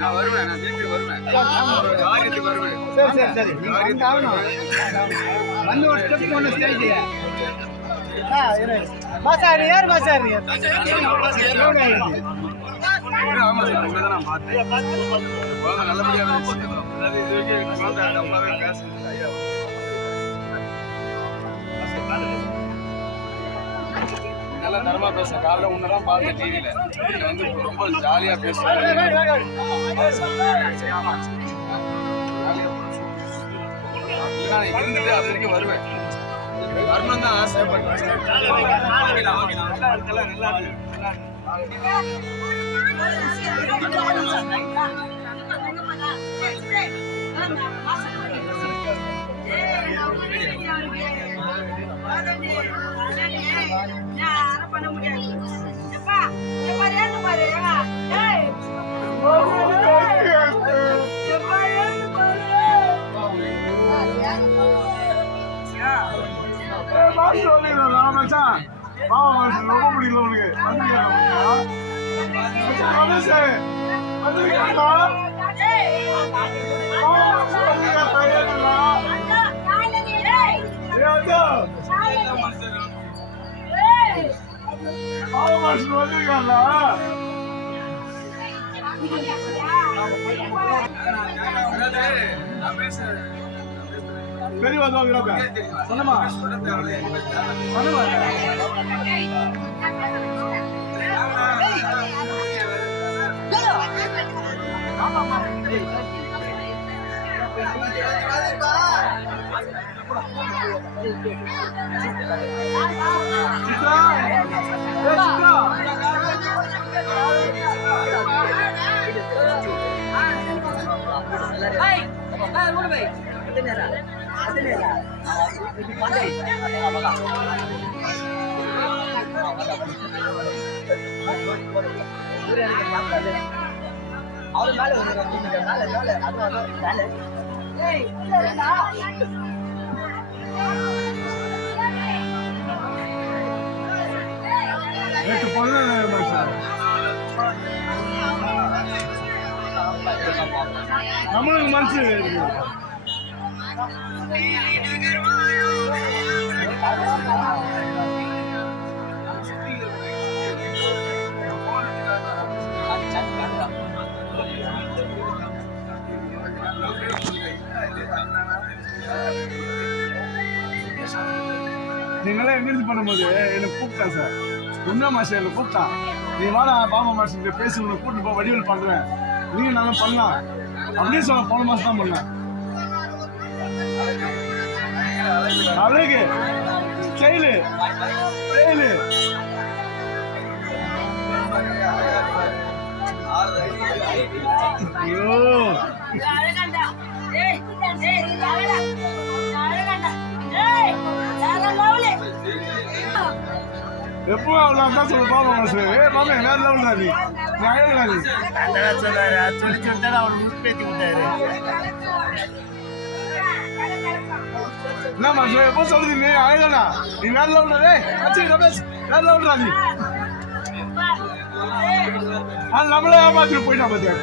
நான் வருவேன், நான் திருப்பி வருவேன். காரியத்துக்கு வருவேன். சரி நீங்க வந்து ஒரு ஸ்டெப் ஒன்று ஸ்டேஜ் பசாரி யார் பசாரி ஆமா சார், உங்களை நான் பார்த்தேன். நல்லபடியா இருந்துச்சு. அதாவது இது வரைக்கும் நம்மளாவே பேசுறது ஐயா. நல்லா தரமா பேச காலைல உன்னதான் பார்த்தேன் டிவியில. நீங்க வந்து ரொம்ப ஜாலியா பேசுறீங்க. இருந்துட்டு அது வரைக்கும் வருவேன். வரணும் தான் ஆசைப்பட்டேன். பண்ண முடியாது. ரொம்ப முடியல உனக்கு பெரியவா சொன்னமா அவரு மேல நம்மளுக்கு மனசு நீங்களாம் எங்கிருந்து பண்ணும்போது என்னை கூப்பிட்டேன் சார். உண்ணா மாஸ்டர் என்னை கூப்பிட்டான். நீ வாடா பாபா மாஸ்டர் பேசி உன்னை கூப்பிட்டு போ, வடிவில் பண்றேன், நீங்க நல்லா பண்ணலாம் அப்படின்னு சொன்ன. போன மாசம் தான் பண்ணேன். அழகு ஸ்டைலு ஐயோ எப்போ அவ்வளோ தான் சொல்லு பாபா மாஸ்டர். பாபா வேற லெவல் நீ அழகா நீ சொல்லி அவர் உட்பேத்தி விட்டாரு. என்ன மாஸ்டர் எப்போ சொல்லுது நீ அழகா நீ வேற லெவல் வேற லெவல் நீ. நம்மளே ஏமாத்திட்டு போயிட்டா பாத்தியா.